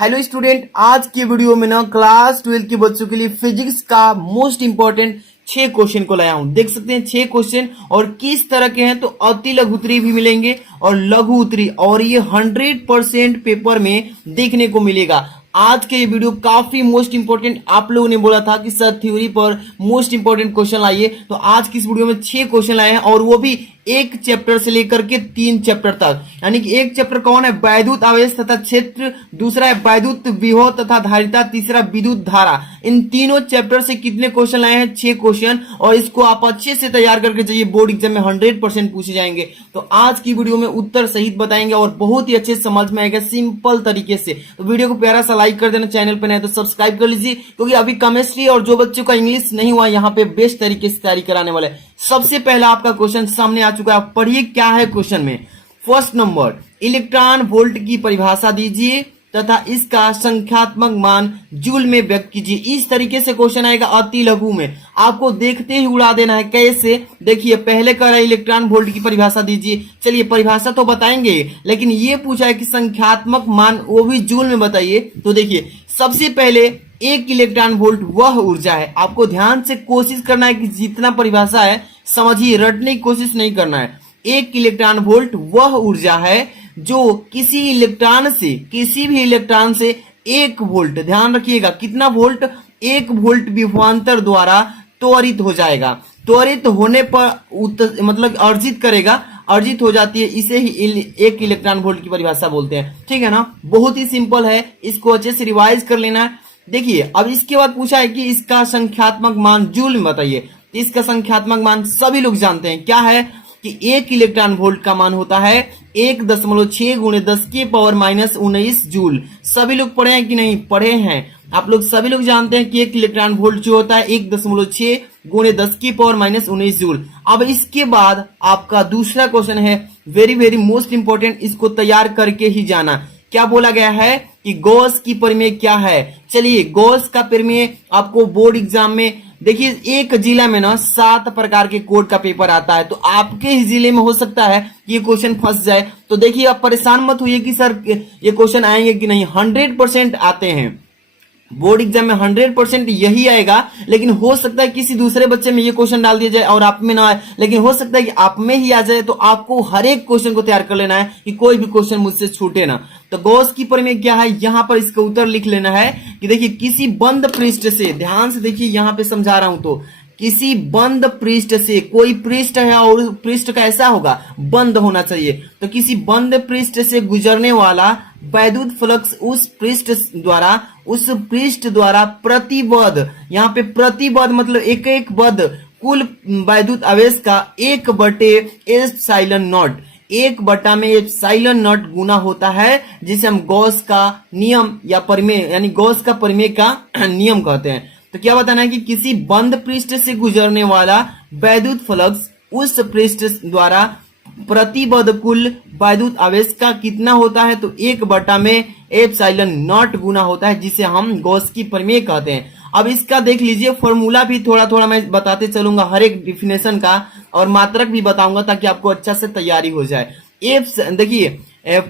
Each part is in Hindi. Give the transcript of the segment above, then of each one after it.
हेलो स्टूडेंट, आज की वीडियो में ना क्लास 12 के बच्चों के लिए फिजिक्स का मोस्ट इंपॉर्टेंट 6 क्वेश्चन को लाया हूं। देख सकते हैं 6 क्वेश्चन और किस तरह के हैं, तो अति लघु उत्तरी भी मिलेंगे और लघु उत्तरी, और ये 100% पेपर में देखने को मिलेगा। आज के ये वीडियो काफी मोस्ट इंपोर्टेंट, आप लोगों ने बोला था कि सर थ्योरी पर मोस्ट इंपोर्टेंट क्वेश्चन लाइए, तो आज की इस वीडियो में 6 क्वेश्चन लाए हैं और वो भी एक चैप्टर से लेकर के 3 चैप्टर तक। यानी कि एक चैप्टर कौन है? वैद्युत आवेश तथा क्षेत्र, दूसरा है वैद्युत विभव तथा धारिता, तीसरा विद्युत धारा। इन तीनों चैप्टर से कितने क्वेश्चन लाए हैं? 6 क्वेश्चन, और इसको आप अच्छे से तैयार करके जाइए, बोर्ड एग्जाम में 100% पूछे जाएंगे। तो आज की वीडियो में उत्तर सहित बताएंगे और बहुत ही अच्छे समझ में आएगा सिंपल तरीके से। तो वीडियो को प्यारा सा लाइक कर देना, चैनल पर नए तो सब्सक्राइब कर लीजिए, क्योंकि अभी केमिस्ट्री और जो बच्चों का इंग्लिश नहीं हुआ यहाँ पे बेस्ट तरीके से तैयारी कराने वाले। सबसे पहला आपका क्वेश्चन सामने आ चुका है, आप पढ़िए क्या है क्वेश्चन में। फर्स्ट नंबर, इलेक्ट्रॉन वोल्ट की परिभाषा दीजिए तथा इसका संख्यात्मक मान जूल में व्यक्त कीजिए। इस तरीके से क्वेश्चन आएगा अति लघु में, आपको देखते ही उड़ा देना है। कैसे? देखिए, पहले कह रहा है इलेक्ट्रॉन वोल्ट की परिभाषा दीजिए। चलिए परिभाषा तो बताएंगे, लेकिन ये पूछा है कि संख्यात्मक मान, वो भी जूल में बताइए। तो देखिए, सबसे पहले एक इलेक्ट्रॉन वोल्ट वह ऊर्जा है। आपको ध्यान से कोशिश करना है कि जितना परिभाषा है समझिए, रटने की कोशिश नहीं करना है। एक इलेक्ट्रॉन वोल्ट वह ऊर्जा है जो किसी इलेक्ट्रॉन से, किसी भी इलेक्ट्रॉन से 1 वोल्ट, ध्यान रखिएगा कितना वोल्ट, 1 वोल्ट विभवांतर द्वारा त्वरित हो जाएगा। त्वरित होने पर मतलब अर्जित करेगा, अर्जित हो जाती है, इसे ही एक इलेक्ट्रॉन वोल्ट की परिभाषा बोलते हैं। ठीक है ना, बहुत ही सिंपल है, इसको अच्छे से रिवाइज कर लेना है। देखिए, अब इसके बाद पूछा है कि इसका संख्यात्मक मान जूल में बताइए। इसका संख्यात्मक मान सभी लोग जानते हैं, क्या है कि 1 इलेक्ट्रॉन वोल्ट का मान होता है 1.6 गुणे 10 की पावर -19 जूल। सभी लोग पढ़े हैं कि नहीं? पढ़े हैं आप लोग, सभी लोग जानते हैं कि 1 इलेक्ट्रॉन वोल्ट जो होता है 1.6 गुणे 10 की पावर -19 जूल। अब इसके बाद आपका दूसरा क्वेश्चन है, वेरी वेरी मोस्ट इंपोर्टेंट, इसको तैयार करके ही जाना। क्या बोला गया है कि गॉस की प्रमेय क्या है? चलिए, गॉस का प्रमेय आपको बोर्ड एग्जाम में, देखिए एक जिला में ना 7 प्रकार के कोड का पेपर आता है, तो आपके ही जिले में हो सकता है कि ये क्वेश्चन फंस जाए। तो देखिए, आप परेशान मत होइए कि सर ये क्वेश्चन आएंगे कि नहीं, 100% आते हैं बोर्ड एग्जाम में, 100% यही आएगा। लेकिन हो सकता है किसी दूसरे बच्चे में ये क्वेश्चन डाल दिया जाए और आप में ना आए, लेकिन हो सकता है कि आप में ही आ जाए। तो आपको हर एक क्वेश्चन को तैयार कर लेना है कि कोई भी क्वेश्चन मुझसे छूटे ना। तो गॉस की प्रमेय क्या है, यहां पर इसका उत्तर लिख लेना है कि देखिए, किसी बंद पृष्ठ से, ध्यान से देखिए यहां पे समझा रहा हूं, तो किसी बंद पृष्ठ से, कोई पृष्ठ है और पृष्ठ का ऐसा होगा बंद होना चाहिए, तो किसी बंद पृष्ठ से गुजरने वाला वैद्युत फ्लक्स उस पृष्ठ द्वारा प्रतिबद्ध, यहाँ पे प्रतिबद्ध मतलब एक एक बद्ध कुल वैद्युत आवेश का 1/एप्सिलॉन नॉट, 1/एप्सिलॉन नॉट गुना होता है, जिसे हम गॉस का नियम या प्रमेय, यानी गॉस का प्रमेय का नियम कहते हैं। तो क्या बताना है कि किसी बंद पृष्ठ से गुजरने वाला वैद्युत फ्लक्स उस पृष्ठ द्वारा प्रतिबद्ध कुल वैद्युत आवेश का कितना होता है? तो 1/एप्सिलॉन नॉट गुना होता है, जिसे हम गॉस की प्रमेय कहते हैं। अब इसका देख लीजिए, फॉर्मूला भी थोड़ा थोड़ा मैं बताते चलूंगा, हर एक डिफिनेशन का, और मात्रक भी बताऊंगा ताकि आपको अच्छा से तैयारी हो जाए। देखिए,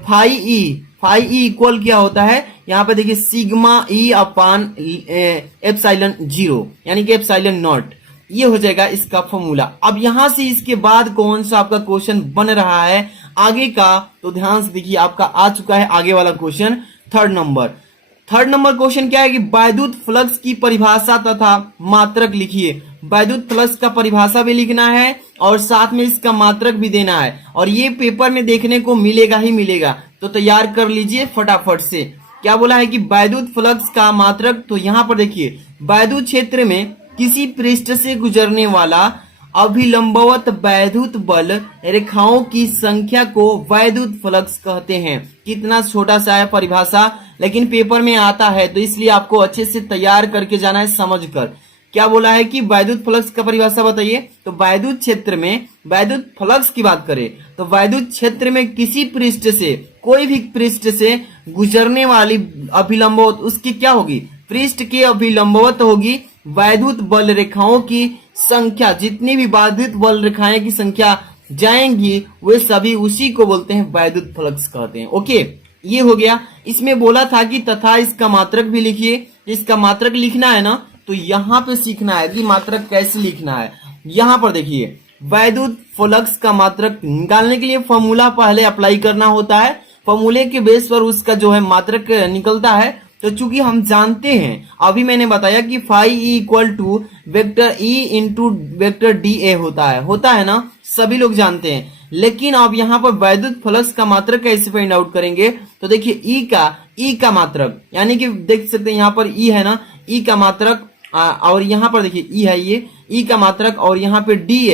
फाई ई इक्वल क्या होता है, यहाँ पे देखिए सिग्मा ई अपान एप्सिलॉन 0, यानी कि एप्सिलॉन नॉट, ये हो जाएगा इसका फॉर्मूला। अब यहां से इसके बाद कौन सा आपका क्वेश्चन बन रहा है आगे का, तो ध्यान से देखिए, आपका आ चुका है आगे वाला क्वेश्चन। थर्ड नंबर क्वेश्चन क्या है कि वैद्युत फ्लक्स की परिभाषा तथा मात्रक लिखिए। वैद्युत फ्लक्स का परिभाषा भी लिखना है और साथ में इसका मात्रक भी देना है, और ये पेपर में देखने को मिलेगा ही मिलेगा, तो तैयार कर लीजिए फटाफट से। क्या बोला है कि वैद्युत फ्लक्स का मात्रक, तो यहां पर देखिए, वैद्युत क्षेत्र में किसी पृष्ठ से गुजरने वाला अभिलंबवत वैद्युत बल रेखाओं की संख्या को वैद्युत फ्लक्स कहते हैं। कितना छोटा सा है परिभाषा, लेकिन पेपर में आता है, तो इसलिए आपको अच्छे से तैयार करके जाना है समझकर। क्या बोला है कि वैद्युत फ्लक्स का परिभाषा बताइए, तो वैद्युत क्षेत्र में, वैद्युत फ्लक्स की बात करें तो वैद्युत क्षेत्र में किसी पृष्ठ से, कोई भी पृष्ठ से गुजरने वाली अभिलंबवत, उसकी क्या होगी, पृष्ठ के अभिलंबवत होगी वैद्युत बल रेखाओं की संख्या, जितनी भी वैद्युत बल रेखाएं की संख्या जाएंगी वे सभी उसी को बोलते हैं वैद्युत फ्लक्स कहते हैं। ओके, ये हो गया। इसमें बोला था कि तथा इसका मात्रक भी लिखिए। इसका मात्रक लिखना है ना, तो यहाँ पे सीखना है कि मात्रक कैसे लिखना है। यहाँ पर देखिए, वैद्युत फ्लक्स का मात्रक निकालने के लिए फॉर्मूला पहले अप्लाई करना होता है। फॉर्मूले के बेस पर उसका जो है मात्रक निकलता है। तो चूंकि हम जानते हैं, अभी मैंने बताया कि phi E equal to vector E into vector D A होता है ना, सभी लोग जानते हैं। लेकिन अब यहाँ पर वैद्युत फ्लक्स का मात्रक कैसे फाइंड आउट करेंगे, तो देखिए ई का मात्रक, यानी कि देख सकते हैं यहाँ पर ई है ना, ई का मात्रक, और यहाँ पर देखिए ई है, ये ई का मात्रक, और यहाँ पे डी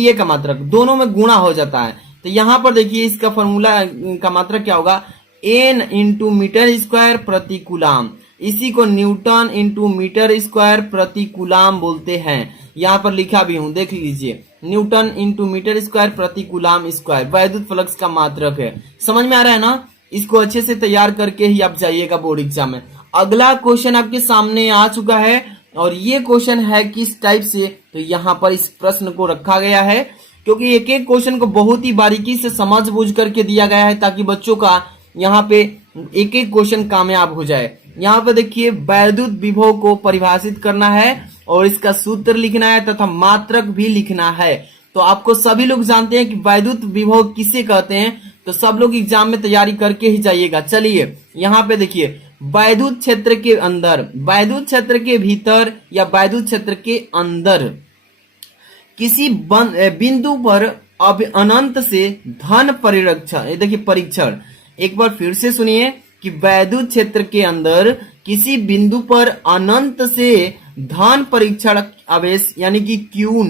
ए का मात्रक, दोनों में गुणा हो जाता है। तो यहाँ पर देखिए इसका फॉर्मूला का मात्रक क्या होगा, एन इंटू मीटर स्क्वायर प्रति कूलाम। इसी को न्यूटन इंटू मीटर स्क्वायर प्रति कूलाम बोलते हैं। यहाँ पर लिखा भी हूं, देख लीजिए, न्यूटन इंटू मीटर स्क्वायर प्रति कूलाम स्क्वायर वैद्युत फ्लक्स का मात्रक है। समझ में आ रहा है ना? इसको अच्छे से तैयार करके ही आप जाइएगा बोर्ड एग्जाम में। अगला क्वेश्चन आपके सामने आ चुका है, और ये क्वेश्चन है किस टाइप से, तो यहाँ पर इस प्रश्न को रखा गया है, क्योंकि एक एक क्वेश्चन को बहुत ही बारीकी से समझ बूझ करके दिया गया है, ताकि बच्चों का यहाँ पे एक एक क्वेश्चन कामयाब हो जाए। यहाँ पे देखिए, वैद्युत विभव को परिभाषित करना है और इसका सूत्र लिखना है तथा मात्रक भी लिखना है। तो आपको सभी लोग जानते हैं कि वैद्युत विभव किसे कहते हैं, तो सब लोग एग्जाम में तैयारी करके ही जाइएगा। चलिए यहाँ पे देखिए, वैद्युत क्षेत्र के अंदर, वैद्युत क्षेत्र के भीतर या वैद्युत क्षेत्र के अंदर किसी बिंदु पर अब अनंत से धन परिरक्षण, देखिए परीक्षण, एक बार फिर से सुनिए कि वैद्युत क्षेत्र के अंदर किसी बिंदु पर अनंत से धन परीक्षण आवेश यानी कि क्यू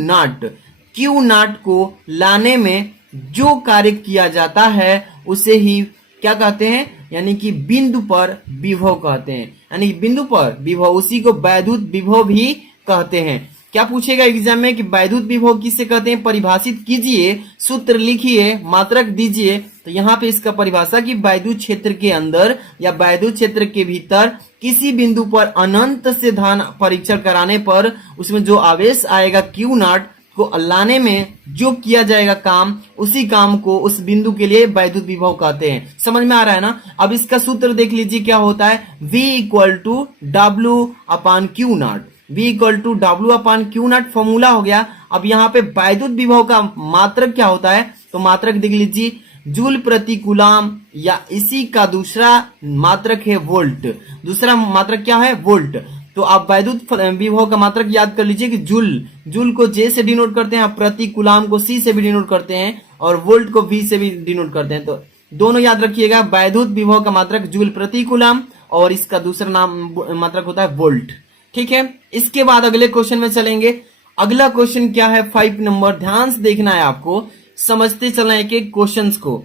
नॉट को लाने में जो कार्य किया जाता है उसे ही क्या कहते हैं, यानी कि बिंदु पर विभव कहते हैं। यानी कि बिंदु पर विभव, उसी को वैद्युत विभव भी कहते हैं। क्या पूछेगा एग्जाम में कि वैद्युत विभव किसे कहते हैं, परिभाषित कीजिए, सूत्र लिखिए, मात्रक दीजिए। तो यहाँ पे इसका परिभाषा कि वैद्युत क्षेत्र के अंदर या वैद्युत क्षेत्र के भीतर किसी बिंदु पर अनंत से धन परीक्षण कराने पर उसमें जो आवेश आएगा क्यू नॉट को लाने में जो किया जाएगा काम, उसी काम को उस बिंदु के लिए वैद्युत विभव कहते हैं। समझ में आ रहा है ना? अब इसका सूत्र देख लीजिए क्या होता है, V equal to W upon Q naught. V equal to W upon Q naught formula हो गया। अब यहाँ पे वैद्युत विभव का मात्रक क्या होता है, तो मात्रक देख लीजिए, जूल प्रति कूलाम, या इसी का दूसरा मात्रक है वोल्ट। दूसरा मात्रक क्या है, वोल्ट। तो आप वैद्युत विभव का मात्रक याद कर लीजिए कि जूल को J से डिनोट करते हैं, प्रति कूलाम को C से भी डिनोट करते हैं, और वोल्ट को V से भी डिनोट करते हैं। तो दोनों याद रखिएगा, वैद्युत विभव का मात्रक जूल प्रति कूलाम और इसका दूसरा नाम मात्रक होता है वोल्ट। ठीक है, इसके बाद अगले क्वेश्चन में चलेंगे। अगला क्वेश्चन क्या है, 5 नंबर, ध्यान से देखना है आपको, समझते चलना एक एक क्वेश्चन को।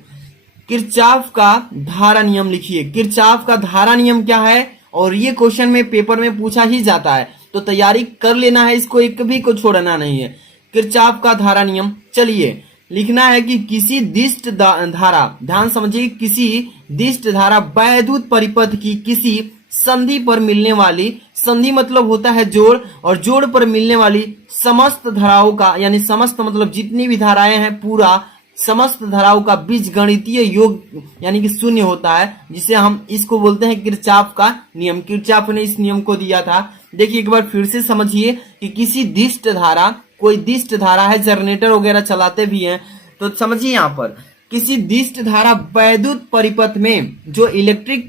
किरचॉफ का धारा नियम लिखिए। किरचॉफ का धारा नियम क्या है, और ये क्वेश्चन में पेपर में पूछा ही जाता है, तो तैयारी कर लेना है, इसको एक भी को छोड़ना नहीं है। किरचॉफ का धारा नियम, चलिए लिखना है कि किसी दिष्ट धारा, ध्यान समझिए, किसी दिष्ट धारा वैद्युत परिपथ की किसी संधि पर मिलने वाली, संधि मतलब होता है जोड़, और जोड़ पर मिलने वाली समस्त धाराओं का, यानी समस्त मतलब जितनी भी धाराएं हैं, पूरा समस्त धाराओं का बीजगणितीय योग यानी कि शून्य होता है, जिसे हम इसको बोलते हैं किरचॉफ का नियम। किरचॉफ ने इस नियम को दिया था। देखिए एक बार फिर से समझिए कि किसी दिष्ट धारा, कोई दिष्ट धारा है, जनरेटर वगैरह चलाते भी हैं, तो समझिए यहाँ पर किसी दिष्ट धारा वैद्युत परिपथ में जो इलेक्ट्रिक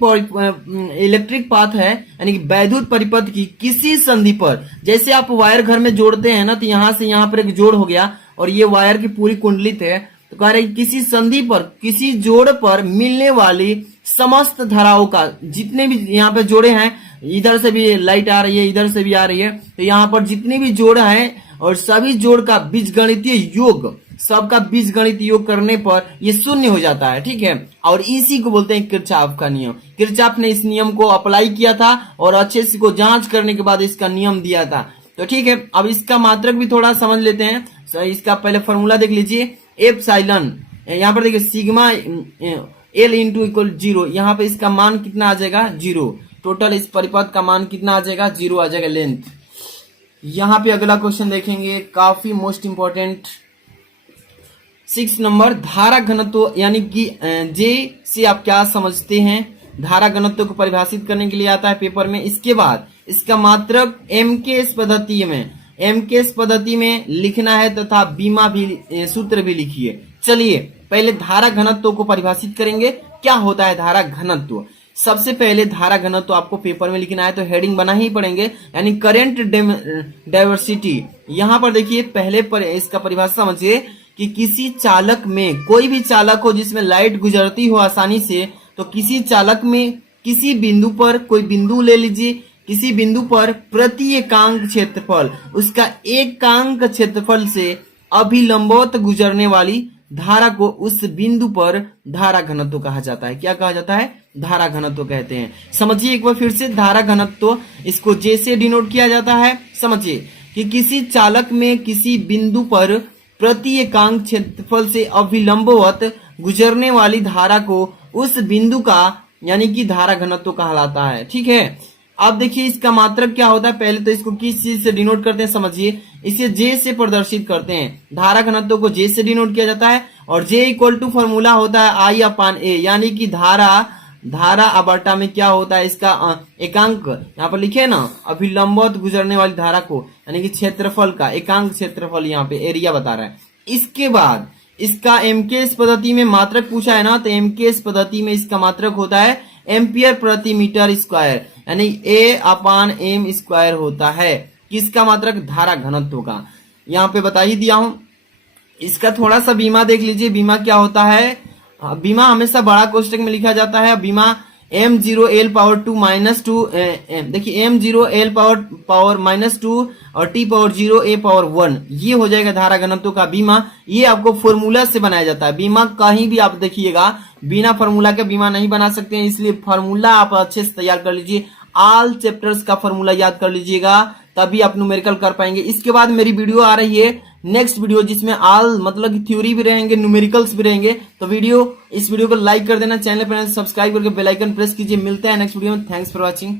पाथ है, यानी कि वैद्युत परिपथ की किसी संधि पर, जैसे आप वायर घर में जोड़ते हैं ना, तो यहाँ से यहाँ पर एक जोड़ हो गया और ये वायर की पूरी कुंडलित है, तो कह रहे किसी संधि पर, किसी जोड़ पर मिलने वाली समस्त धाराओं का, जितने भी यहाँ पे जोड़े हैं, इधर से भी लाइट आ रही है, इधर से भी आ रही है, तो यहाँ पर जितने भी जोड़ हैं और सभी जोड़ का बीजगणितीय योग, सबका बीजगणितीय योग करने पर ये शून्य हो जाता है। ठीक है, और इसी को बोलते हैं किरचॉफ का नियम। किरचॉफ ने इस नियम को अप्लाई किया था और अच्छे से को जांच करने के बाद इसका नियम दिया था। तो ठीक है, अब इसका मात्रक भी थोड़ा समझ लेते हैं। इसका पहले फॉर्मूला देख लीजिए, एप्सिलॉन, यहाँ पर देखिए सिग्मा एल इंटू इक्वल 0, यहाँ पे इसका मान कितना आ जाएगा, 0। टोटल इस परिपथ का मान कितना आ जाएगा, 0 आ जाएगा लेंथ। यहाँ पे अगला क्वेश्चन देखेंगे, काफी मोस्ट इंपॉर्टेंट 6 नंबर धारा घनत्व, यानी कि जे से आप क्या समझते हैं। धारा घनत्व को परिभाषित करने के लिए आता है पेपर में। इसके बाद इसका मात्रक एमकेएस पद्धति में, एमकेएस पद्धति में लिखना है तथा बीमा भी सूत्र भी लिखिए। चलिए पहले धारा घनत्व को परिभाषित करेंगे। क्या होता है धारा घनत्व? सबसे पहले धारा घनत्व आपको पेपर में लिखना है तो हेडिंग बना ही पड़ेंगे, यानी करेंट डाइवर्सिटी। यहां पर देखिए पहले पर इसका परिभाषा समझिए कि किसी चालक में, कोई भी चालक हो जिसमें लाइट गुजरती हो आसानी से, तो किसी चालक में किसी बिंदु पर, कोई बिंदु ले लीजिए, किसी बिंदु पर प्रति एकांक क्षेत्रफल, उसका एकांक क्षेत्रफल से अभिलंबवत गुजरने वाली धारा को उस बिंदु पर धारा घनत्व कहा जाता है। क्या कहा जाता है? धारा घनत्व कहते हैं। समझिए एक बार फिर से, धारा घनत्व इसको जे से डिनोट किया जाता है। समझिए कि किसी चालक में किसी बिंदु पर प्रति एकांक क्षेत्रफल से अभिलंबवत गुजरने वाली धारा को उस बिंदु का, यानी कि धारा घनत्व कहलाता है। ठीक है, अब देखिए इसका मात्रक क्या होता है। पहले तो इसको किस चीज से डिनोट करते हैं समझिए, इसे जे से प्रदर्शित करते हैं। धारा घनत्व को जे से डिनोट किया जाता है और जे इक्वल टू फॉर्मूला होता है आई अपान ए, यानी कि धारा अबट्टा में क्या होता है इसका एकांक, यहाँ पर लिखे ना, अभिलंबवत गुजरने वाली धारा को, यानी कि क्षेत्रफल का एकांक क्षेत्रफल, यहाँ पे एरिया बता रहा है। इसके बाद इसका एमकेएस पद्धति में मात्रक पूछा है ना, तो एमकेएस पद्धति में इसका मात्रक होता है एम्पियर प्रति मीटर स्क्वायर, यानी ए अपान एम स्क्वायर होता है। किसका मात्रक? धारा घनत्व का। यहाँ पे बता ही दिया हूं। इसका थोड़ा सा बीमा देख लीजिए। बीमा क्या होता है? बीमा हमेशा बड़ा कोष्टक में लिखा जाता है। बीमा m0 l पावर 2 माइनस 2, देखिए m0 l पावर माइनस 2 और t पावर 0 a पावर 1, ये हो जाएगा धारा घनत्व का बीमा। ये आपको फॉर्मूला से बनाया जाता है। बीमा कहीं भी आप देखिएगा बिना फॉर्मूला के बीमा नहीं बना सकते हैं, इसलिए फॉर्मूला आप अच्छे से तैयार कर लीजिए। ऑल चैप्टर्स का फॉर्मूला याद कर लीजिएगा, तभी आप न्यूमेरिकल कर पाएंगे। इसके बाद मेरी वीडियो आ रही है नेक्स्ट वीडियो, जिसमें ऑल मतलब थ्योरी भी रहेंगे, न्यूमेरिकल्स भी रहेंगे। तो इस वीडियो को लाइक कर देना, चैनल पर सब्सक्राइब करके बेल आइकन प्रेस कीजिए। मिलते हैं नेक्स्ट वीडियो में। Thanks for watching.